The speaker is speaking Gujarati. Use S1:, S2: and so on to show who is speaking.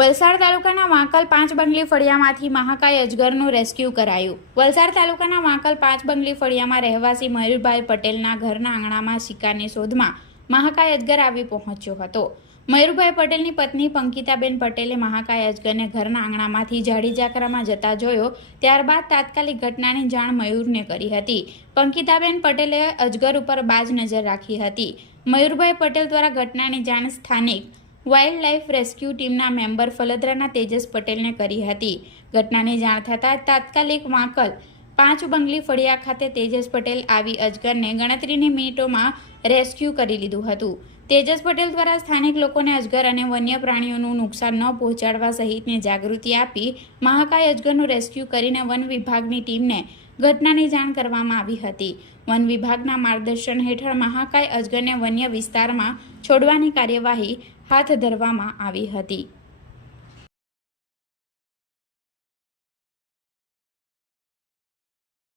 S1: વલસાડ તાલુકાના વાંકલ પાંચ બંગલી ફળિયામાંથી મહાકાય અજગરનું રેસ્ક્યુ કરાયું. વલસાડ તાલુકાના વાંકલ પાંચ બંગલી ફળિયામાં રહેવાસી મયુરભાઈ પટેલના ઘરના આંગણામાં શિકારની શોધમાં મહાકાય અજગર આવી પહોંચ્યો હતો. મયુરભાઈ પટેલની પત્ની પંકિતાબેન પટેલે મહાકાય અજગરને ઘરના આંગણામાંથી જાડી જાકરામાં જતા જોયો, ત્યારબાદ તાત્કાલિક ઘટનાની જાણ મયુરને કરી હતી. પંકિતાબેન પટેલે અજગર ઉપર બાજ નજર રાખી હતી. મયુરભાઈ પટેલ દ્વારા ઘટનાની જાણ સ્થાનિક વાઇલ્ડ લાઇફ રેસ્ક્યુ ટીમના મેમ્બર ફલદરાના તેજસ પટેલને કરી હતી. ઘટનાની જાણ થતાં તાત્કાલિક વાંકલ પાંચ બંગલી ફળિયા ખાતે તેજસ પટેલ આવી અજગરને ગણતરીની મિનિટોમાં રેસ્ક્યુ કરી લીધું હતું. તેજસ પટેલ દ્વારા સ્થાનિક લોકોને અજગર અને વન્ય પ્રાણીઓનું નુકસાન ન પહોંચાડવા સહિતની જાગૃતિ આપી મહાકાય અજગરનું રેસ્ક્યુ કરીને વન વિભાગની ટીમને ઘટનાની જાણ કરવામાં આવી હતી. વન વિભાગના માર્ગદર્શન હેઠળ મહાકાય અજગરને વન્ય વિસ્તારમાં છોડવાની કાર્યવાહી હાથ ધરવામાં આવી હતી.